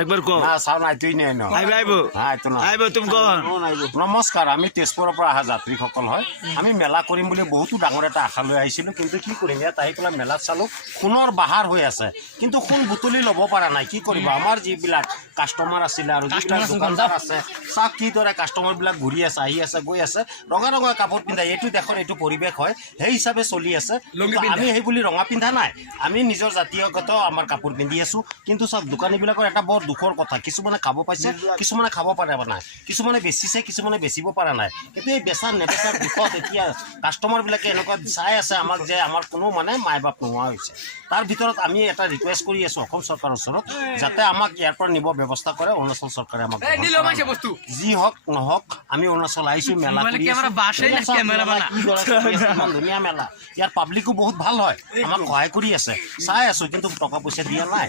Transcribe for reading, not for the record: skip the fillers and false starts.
একবাৰ কও নমস্কাৰ আমি তেজপুৰৰ পৰা অহা যাত্ৰীসকল হয় আমি মেলা কৰিম বুলি বহুতো ডাঙৰ এটা আশা লৈ আহিছিলোঁ কিন্তু কি কৰিম ইয়াত আহি পেলাই মেলাত চালোঁ সোণৰ বাহাৰ হৈ আছে কিন্তু সোণ বুটলি ল'ব পৰা নাই কি কৰিব আমাৰ যিবিলাক কাষ্টমাৰ আছিলে আৰু যিবিলাক দোকানদাৰ আছে চাওক কিদৰে কাষ্টমাৰবিলাক ঘূৰি আছে আহি আছে গৈ আছে ৰঙা ৰঙা কাপোৰ পিন্ধা এইটো দেশৰ এইটো পৰিৱেশ হয় সেই হিচাপে চলি আছে আমি সেই বুলি ৰঙা পিন্ধা নাই আমি নিজৰ জাতীয়গত আমাৰ কাপোৰ পিন্ধি আছোঁ কিন্তু চাওক দোকানীবিলাকৰ এটা বৰ দুখৰ কথা কিছুমানে খাব পাইছে কিছুমানে খাব পৰা নাই কিছুমানে বেচিছে কিছুমানে বেচিব পৰা নাই কিন্তু এই বেচা নেবেচাৰ দুখত এতিয়া কাষ্টমাৰবিলাকে এনেকুৱা চাই আছে আমাক যে আমাৰ কোনো মানে মাই বাপ নোহোৱা হৈছে তাৰ ভিতৰত আমি এটা ৰিকুৱেষ্ট কৰি আছোঁ অসম চৰকাৰৰ ওচৰত যাতে আমাক ইয়াৰ পৰা নিব ব্যৱস্থা কৰে অৰুণাচল চৰকাৰে আমাক যি হওক নহওক আমি অৰুণাচল আহিছোঁ মেলা ধুনীয়া মেলা ইয়াৰ পাব্লিকো বহুত ভাল হয় আমাক সহায় কৰি আছে চাই আছোঁ কিন্তু টকা পইচা দিয়া নাই